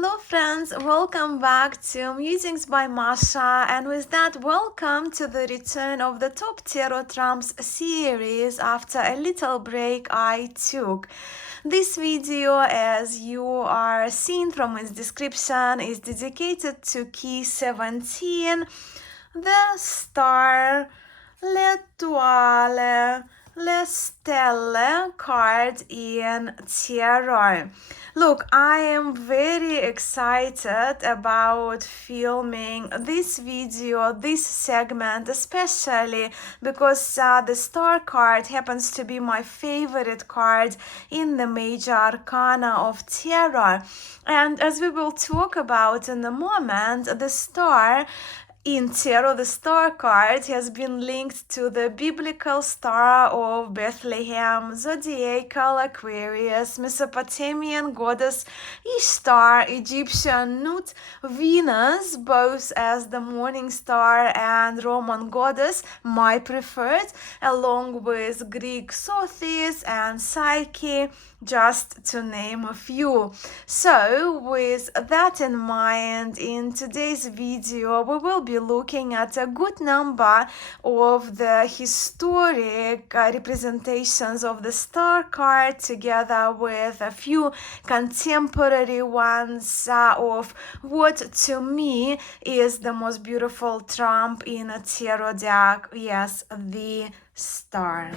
Hello friends, welcome back to Musings by Mascha, and with that welcome to the return of the Top Tarot Trumps series after a little break I took. This video, as you are seeing from its description, is dedicated to key 17, the star, l'étoile, le stelle card in tarot. Look, I am very excited about filming this video, this segment, especially because the star card happens to be my favorite card in the major arcana of tarot. And as we will talk about in a moment, the star in tarot, the star card has been linked to the biblical star of Bethlehem, zodiacal Aquarius, Mesopotamian goddess Ishtar, Egyptian Nut, Venus, both as the morning star and Roman goddess, my preferred, along with Greek Sothis and Psyche, just to name a few. So, with that in mind, in today's video, we will be looking at a good number of the historic representations of the star card together with a few contemporary ones of what to me is the most beautiful trump in a tarot deck. Yes, the star.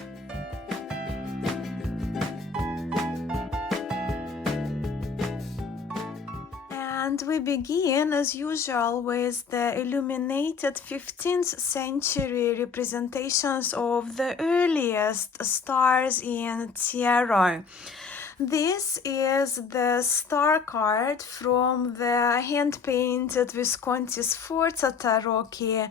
And we begin, as usual, with the illuminated 15th century representations of the earliest stars in tarot. This is the star card from the hand-painted Visconti Sforza tarot key.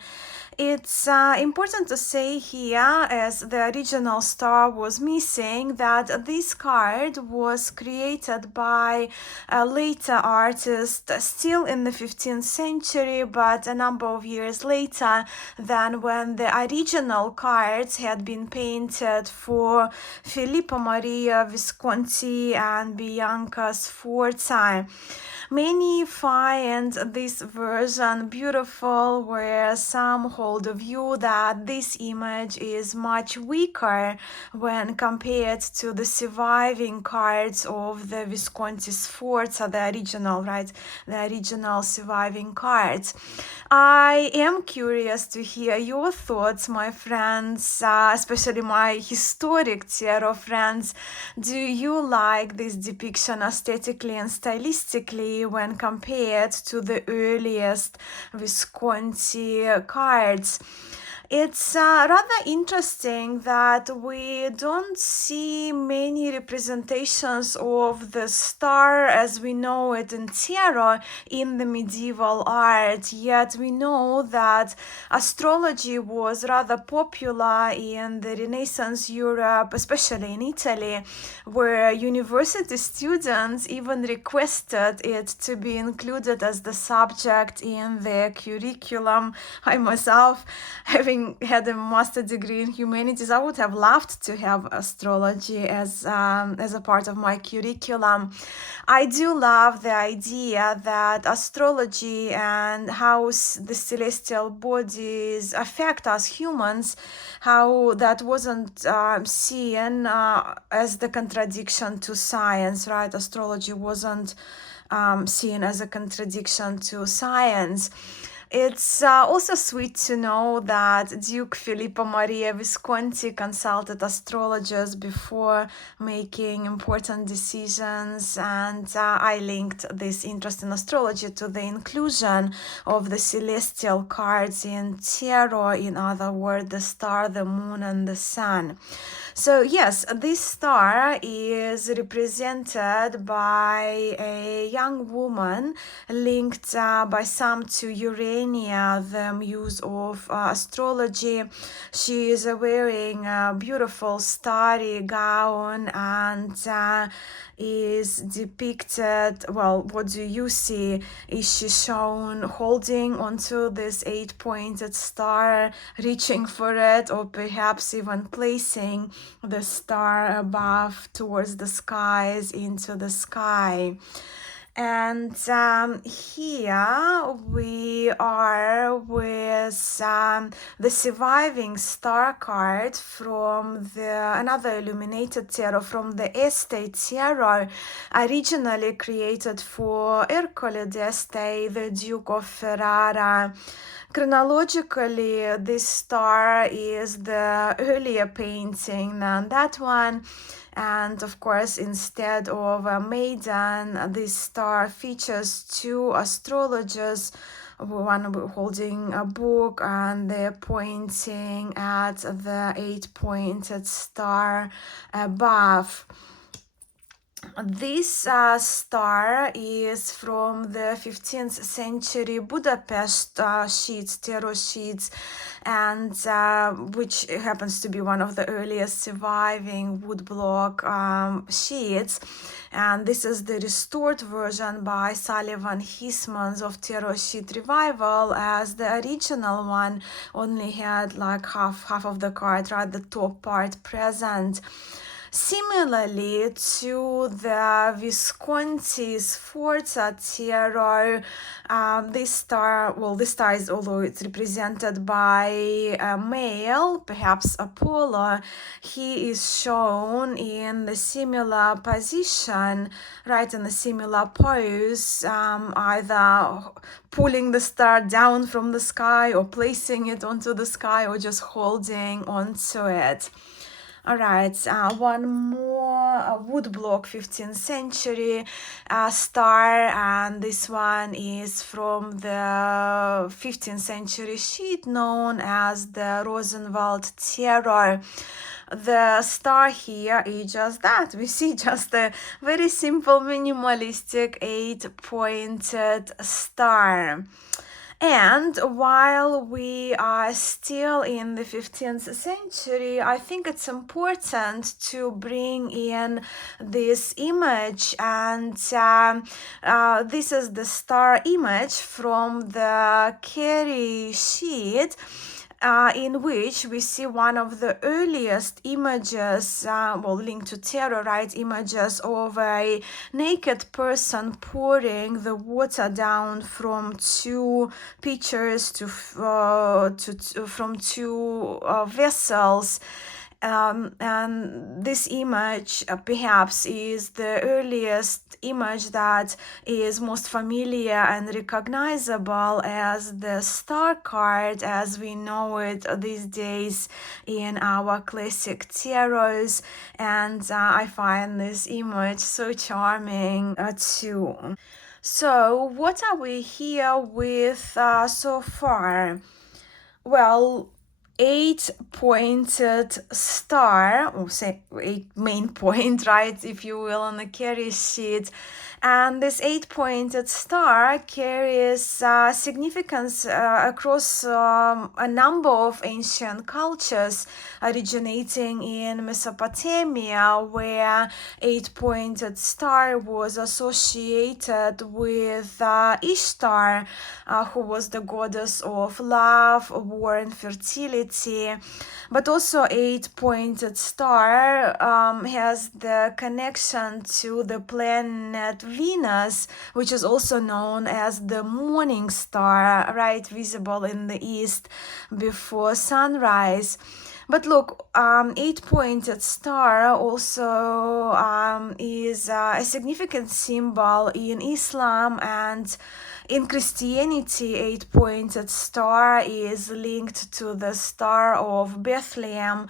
It's important to say here, as the original star was missing, that this card was created by a later artist still in the 15th century, but a number of years later than when the original cards had been painted for Filippo Maria Visconti and Bianca Sforza. Many find this version beautiful, where some hold the view that this image is much weaker when compared to the surviving cards of the Visconti Sforza, the original, right? The original surviving cards. I am curious to hear your thoughts, my friends, especially my historic tarot friends. Do you like this depiction aesthetically and stylistically when compared to the earliest Visconti cards? It's rather interesting that we don't see many representations of the star as we know it in tarot in the medieval art, yet we know that astrology was rather popular in the Renaissance Europe, especially in Italy, where university students even requested it to be included as the subject in their curriculum. I myself, having had a master degree in humanities, I would have loved to have astrology as a part of my curriculum. I do love the idea that astrology and how the celestial bodies affect us humans, how that wasn't seen as the contradiction to science, right? Astrology wasn't seen as a contradiction to science. It's also sweet to know that Duke Filippo Maria Visconti consulted astrologers before making important decisions, and I linked this interest in astrology to the inclusion of the celestial cards in tarot, in other words, the star, the moon, and the sun. So yes, this star is represented by a young woman linked by some to Urania, the muse of astrology. She is wearing a beautiful starry gown and is depicted, well, what do you see? Is she shown holding onto this 8-pointed star, reaching for it, or perhaps even placing the star above towards the skies, into the sky? And here we are with the surviving star card from another illuminated tarot from the Este tarot, originally created for Ercole d'Este, the Duke of Ferrara. Chronologically, this star is the earlier painting than that one. And of course, instead of a maiden, this star features two astrologers, one holding a book and they're pointing at the eight-pointed star above. This star is from the 15th century Budapest tarot sheets, and which happens to be one of the earliest surviving woodblock sheets. And this is the restored version by Sullivan Hismans of Tarot Sheet Revival, as the original one only had like half of the card, right, the top part present. Similarly to the Visconti Sforza tarot, this star is, although it's represented by a male, perhaps Apollo, he is shown in the similar position, right, in a similar pose, either pulling the star down from the sky or placing it onto the sky or just holding onto it. All right, one more woodblock 15th century star, and this one is from the 15th century sheet known as the Rosenwald tarot. The star here is just that. We see just a very simple, minimalistic 8-pointed star. And while we are still in the 15th century, I think it's important to bring in this image, and this is the star image from the Carey sheet. In which we see one of the earliest images, linked to tarot, right? Images of a naked person pouring the water down from two pitchers from two vessels. And this image perhaps is the earliest image that is most familiar and recognizable as the star card as we know it these days in our classic tarots, and I find this image so charming too. So what are we here with so far? Well, 8-pointed star, or say 8 main point, right, if you will, on the Carey sheet. And this 8-pointed star carries significance across a number of ancient cultures originating in Mesopotamia, where 8-pointed star was associated with Ishtar, who was the goddess of love, war, and fertility. But also 8-pointed star has the connection to the planet Venus, which is also known as the morning star, right, visible in the east before sunrise. But look, 8-pointed star also is a significant symbol in Islam, and in Christianity, 8-pointed star is linked to the Star of Bethlehem,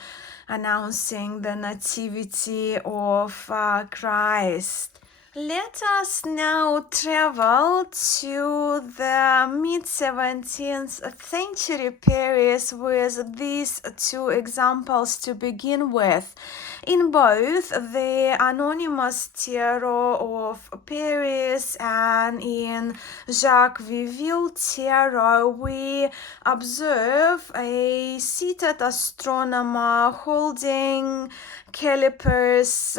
announcing the nativity of Christ. Let us now travel to the mid-17th century Paris with these two examples to begin with. In both the Anonymous Tarot of Paris and in Jacques Viville Tarot, we observe a seated astronomer holding calipers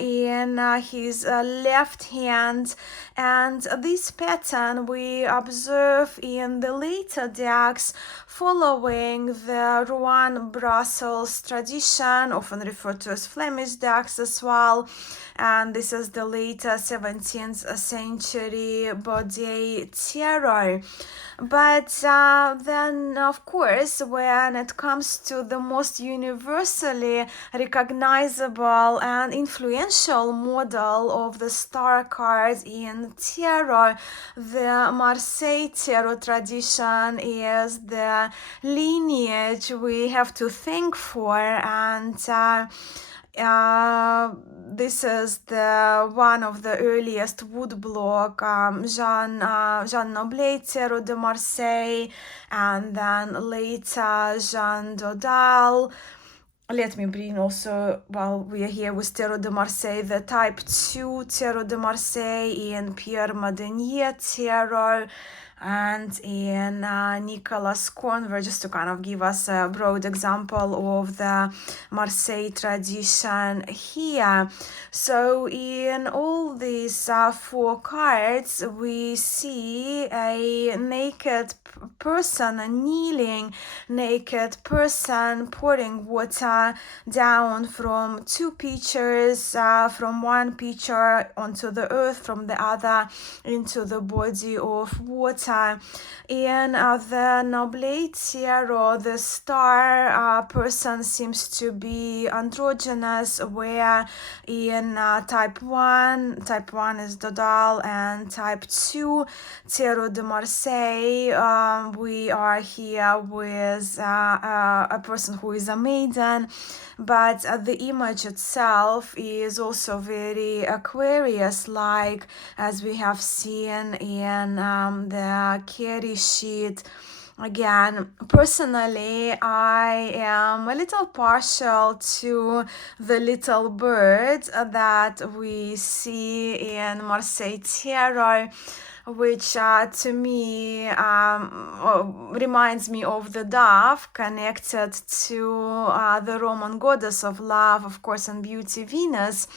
in his left hand, And this pattern we observe in the later decks following the Rouen-Brussels tradition, often referred to as Flemish decks as well. And this is the later 17th century Baudet terror. But then, of course, when it comes to the most universally recognizable and influential model of the star card in tarot, the Marseille tarot tradition is the lineage we have to thank for, and this is the one of the earliest woodblock Jean Noblet Tarot de Marseille, and then later Jean Dodal. Let me bring also, while we are here with Tarot de Marseille, the type 2 Tarot de Marseille in Pierre Madenier Tarot and in Nicolas Convert, just to kind of give us a broad example of the Marseille tradition here. So in all these 4 cards, we see a naked person, a kneeling naked person pouring water down from 2 pitchers, from one pitcher onto the earth, from the other into the body of water. In the Noblet Tarot, the star person seems to be androgynous, where in type 1 is Dodal, and type 2 Tarot de Marseille, we are here with a person who is a maiden, but the image itself is also very Aquarius-like, as we have seen in the carry sheet. Again, personally, I am a little partial to the little bird that we see in Marseille Tarot, which to me reminds me of the dove, connected to the Roman goddess of love, of course, and beauty, Venus.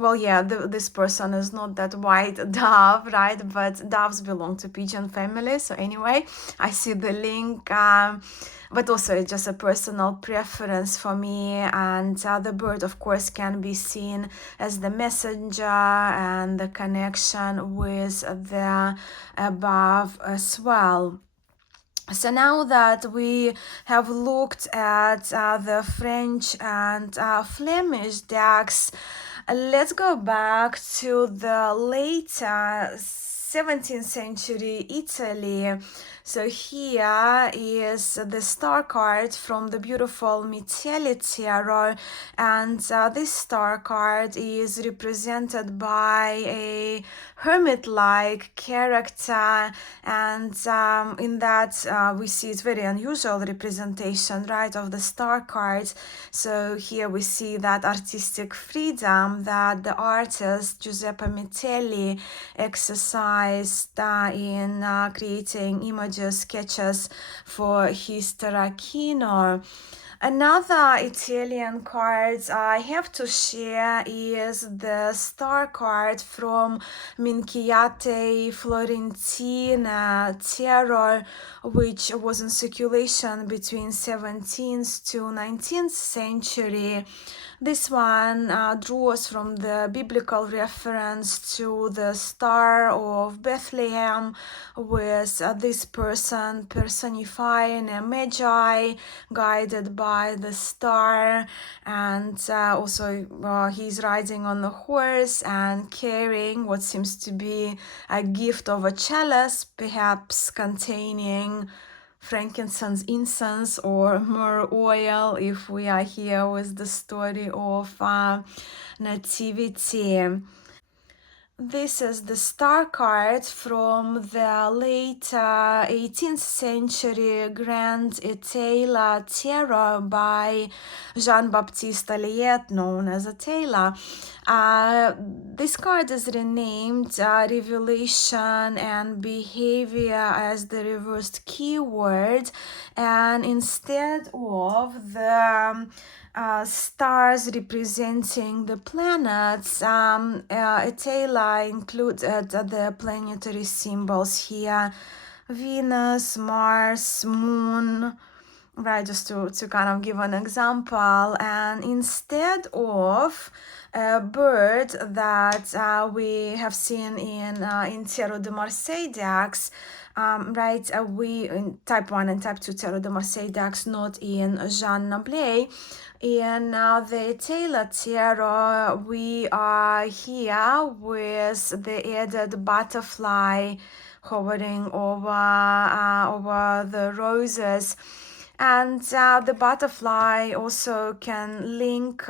Well, yeah, this person is not that white dove, right? But doves belong to pigeon family. So anyway, I see the link. But also it's just a personal preference for me. And the bird, of course, can be seen as the messenger and the connection with the above as well. So now that we have looked at the French and Flemish decks, let's go back to the later 17th century Italy. So here is the star card from the beautiful Michele Tarot, and this star card is represented by a hermit-like character, and in that we see it's very unusual representation, right, of the star cards. So here we see that artistic freedom that the artist Giuseppe Michele exercised in creating images, sketches for his Tarocchino. Another Italian card I have to share is the star card from Minchiate Florentina Tarot, which was in circulation between 17th to 19th century. This one draws from the biblical reference to the Star of Bethlehem, with this person personifying a magi guided by the star, and also he's riding on a horse and carrying what seems to be a gift of a chalice, perhaps containing frankincense, incense, or myrrh oil, if we are here with the story of Nativity. This is the star card from the late 18th century Grand Étale Tarot by Jean-Baptiste Aliette, known as Étale. This card is renamed Revelation and Behavior as the reversed keyword, and instead of the stars representing the planets, Atala included the planetary symbols here: Venus, Mars, Moon, right, just to kind of give an example. And instead of a bird that we have seen in Tarot de Marseille decks, right, we in type 1 and type 2 Tarot de Marseille decks, not in Jean Nablet. In the Taylor Tarot, we are here with the added butterfly hovering over the roses. And the butterfly also can link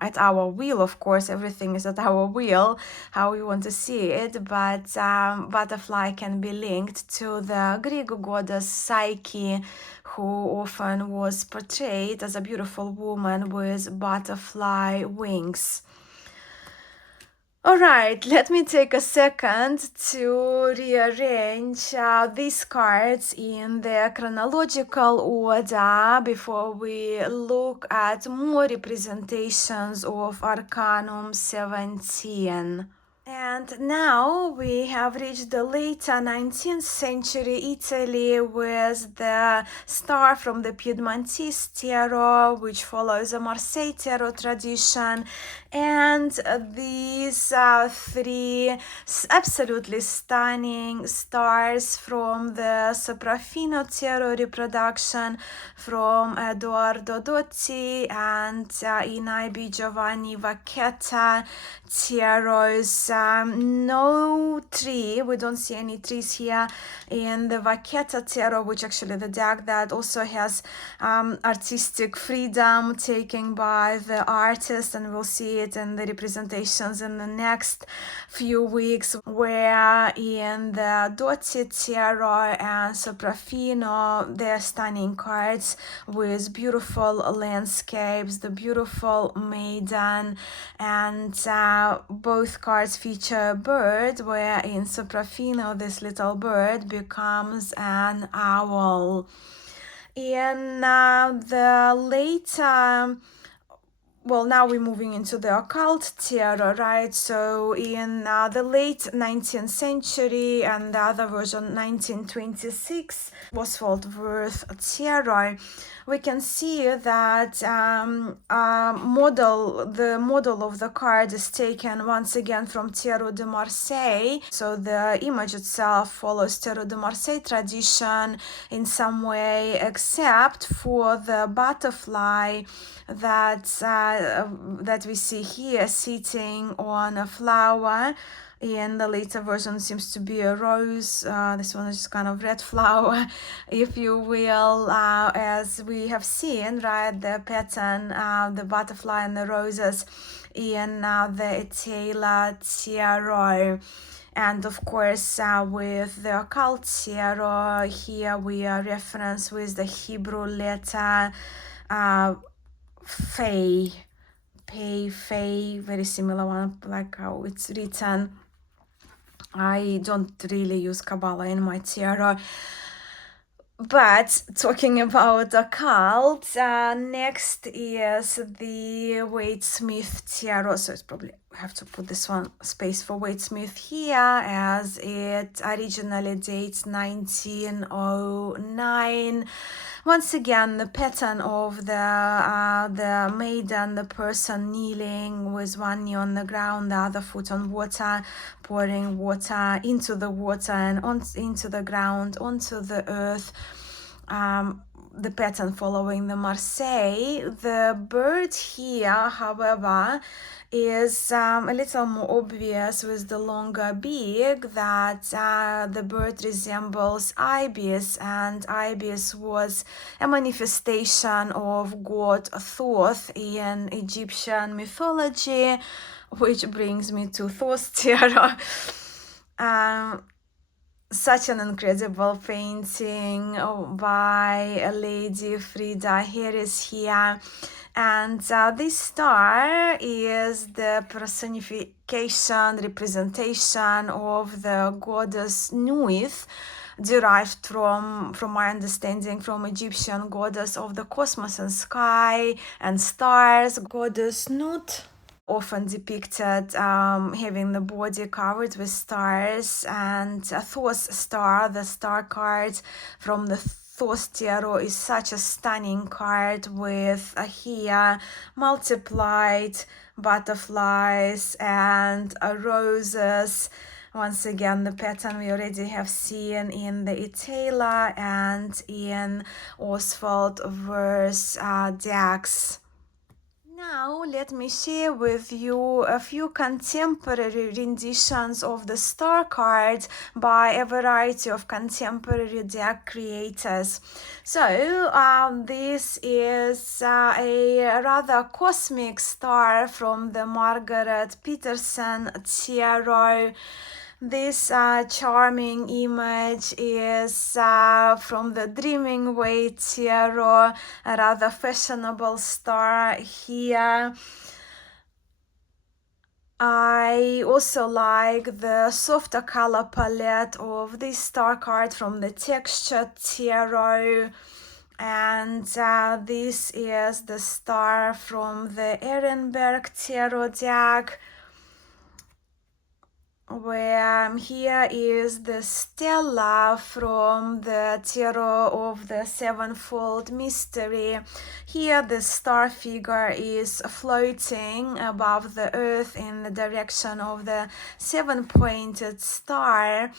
at our will, of course. Everything is at our will, how we want to see it, but butterfly can be linked to the Greek goddess Psyche, who often was portrayed as a beautiful woman with butterfly wings. All right, let me take a second to rearrange these cards in their chronological order before we look at more representations of Arcanum 17. And now we have reached the later 19th century Italy with the star from the Piedmontese tarot, which follows a Marseille tarot tradition, and these three absolutely stunning stars from the Sopraffino tarot reproduction from Edoardo Dotti and Inaibi Giovanni Vacchetta tarots. No tree, we don't see any trees here in the Vacchetta tarot, which actually the deck that also has artistic freedom taken by the artist, and we'll see it in the representations in the next few weeks, where in the Dotti tarot and Sopraffino, they're stunning cards with beautiful landscapes, the beautiful maiden, and both cards feature a bird, where in Sopraffino this little bird becomes an owl. In the later, well, now we're moving into the occult tarot, right? So in the late 19th century, and the other version 1926, Oswald Wirth tarot, we can see that the model of the card is taken once again from Tarot de Marseille. So the image itself follows Tarot de Marseille tradition in some way, except for the butterfly that we see here sitting on a flower. In the later version seems to be a rose. This one is just kind of red flower, if you will, as we have seen, right, the pattern, the butterfly and the roses in the Atala tarot. And of course, with the occult tarot, here we are referenced with the Hebrew letter Pei, very similar one, like how it's written. I don't really use Kabbalah in my tarot. But talking about occult, next is the Waite-Smith tarot. So it's probably have to put this one space for Waite-Smith here, as it originally dates 1909. Once again, the pattern of the maiden, the person kneeling with one knee on the ground, the other foot on water, pouring water into the water and into the ground, onto the earth. The pattern following the Marseille. The bird here, however, is a little more obvious with the longer beak, that the bird resembles ibis, and ibis was a manifestation of god Thoth in Egyptian mythology, which brings me to Thoth's tarot. Such an incredible painting by a lady, Frida Harris here. And this star is the personification, representation of the goddess Nuith, derived from my understanding, from Egyptian goddess of the cosmos and sky and stars, goddess Nut, often depicted having the body covered with stars, and Thoth star, the star card from the Thoth tarot, is such a stunning card with here multiplied butterflies and roses. Once again, the pattern we already have seen in the Itala and in Oswald verse decks. Now let me share with you a few contemporary renditions of the star card by a variety of contemporary deck creators. So this is a rather cosmic star from the Margaret Peterson tarot. This charming image is from the Dreaming Way tarot, a rather fashionable star here. I also like the softer color palette of this star card from the Texture tarot. And this is the star from the Ehrenberg tarot deck, where here is the Stella from the tarot of the Sevenfold Mystery. Here the star figure is floating above the earth in the direction of the seven-pointed star,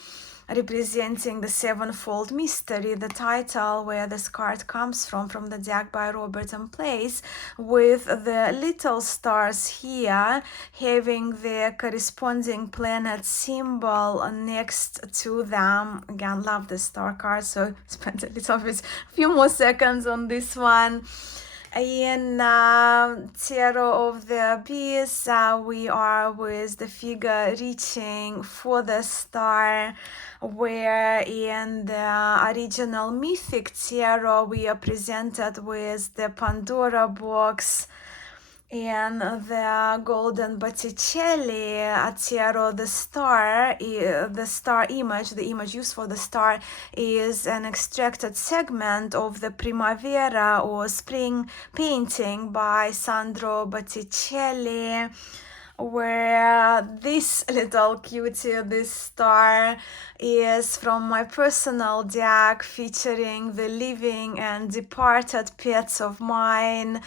representing the Sevenfold Mystery, the title where this card comes from the deck by Robert and Place, with the little stars here having their corresponding planet symbol next to them. Again, love the star card, so spent a little bit, few more seconds on this one. In Tarot of the Abyss, we are with the figure reaching for the star, where in the original Mythic Tarot we are presented with the Pandora box. In the Golden Botticelli tarot, the star image, the image used for the star, is an extracted segment of the Primavera or Spring painting by Sandro Botticelli, where this little cutie, this star, is from my personal deck featuring the living and departed pets of mine.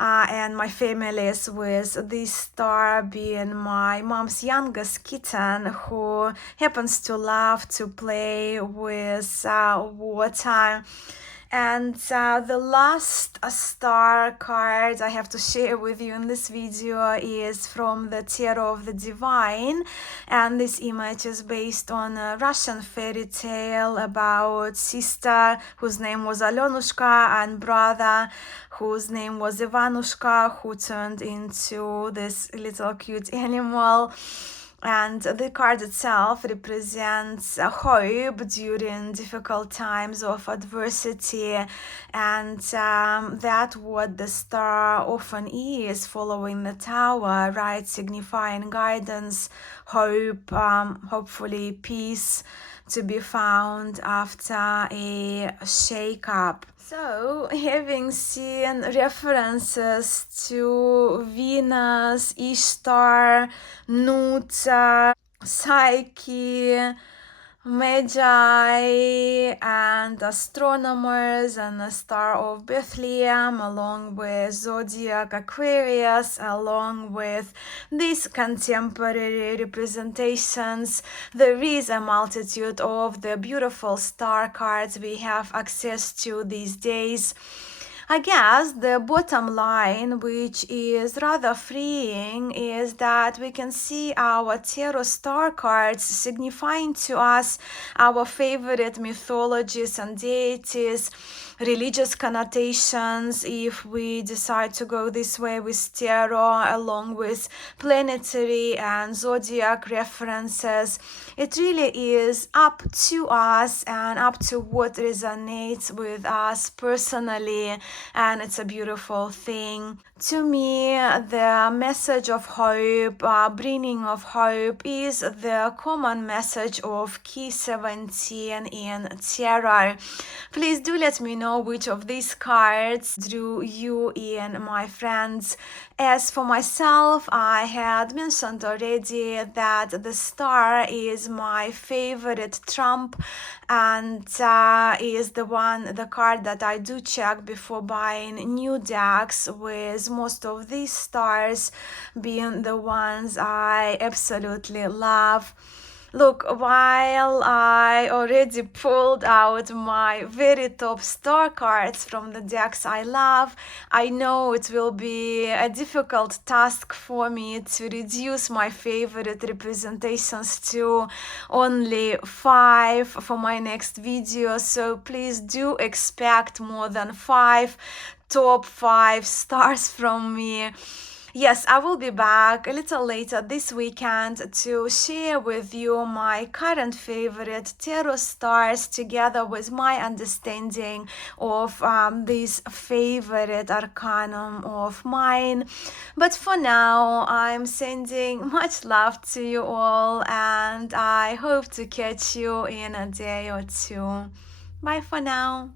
And my family's, with this star being my mom's youngest kitten, who happens to love to play with water. And the last star card I have to share with you in this video is from the Tarot of the Divine, and this image is based on a Russian fairy tale about sister whose name was Alenushka and brother whose name was Ivanushka, who turned into this little cute animal. And the card itself represents hope during difficult times of adversity, and that what the star often is, following the tower, right, signifying guidance, hope, hopefully peace to be found after a shake-up. So, having seen references to Venus, Ishtar, Nut, Psyche, Magi, and astronomers, and the Star of Bethlehem, along with Zodiac Aquarius, along with these contemporary representations, there is a multitude of the beautiful star cards we have access to these days. I guess the bottom line, which is rather freeing, is that we can see our tarot star cards signifying to us our favorite mythologies and deities, religious connotations, if we decide to go this way with tarot, along with planetary and zodiac references. It really is up to us and up to what resonates with us personally. and it's a beautiful thing. To me, the message of hope, bringing of hope, is the common message of key 17 in tarot. Please do let me know which of these cards drew you in, my friends. As for myself, I had mentioned already that the star is my favorite trump, and is the card that I do check before buying new decks, with most of these stars being the ones I absolutely love. Look, while I already pulled out my very top star cards from the decks I love, I know it will be a difficult task for me to reduce my favorite representations to only 5 for my next video, so please do expect more than 5 top 5 stars from me. Yes, I will be back a little later this weekend to share with you my current favorite tarot stars, together with my understanding of this favorite arcanum of mine. But for now, I'm sending much love to you all, and I hope to catch you in a day or two. Bye for now.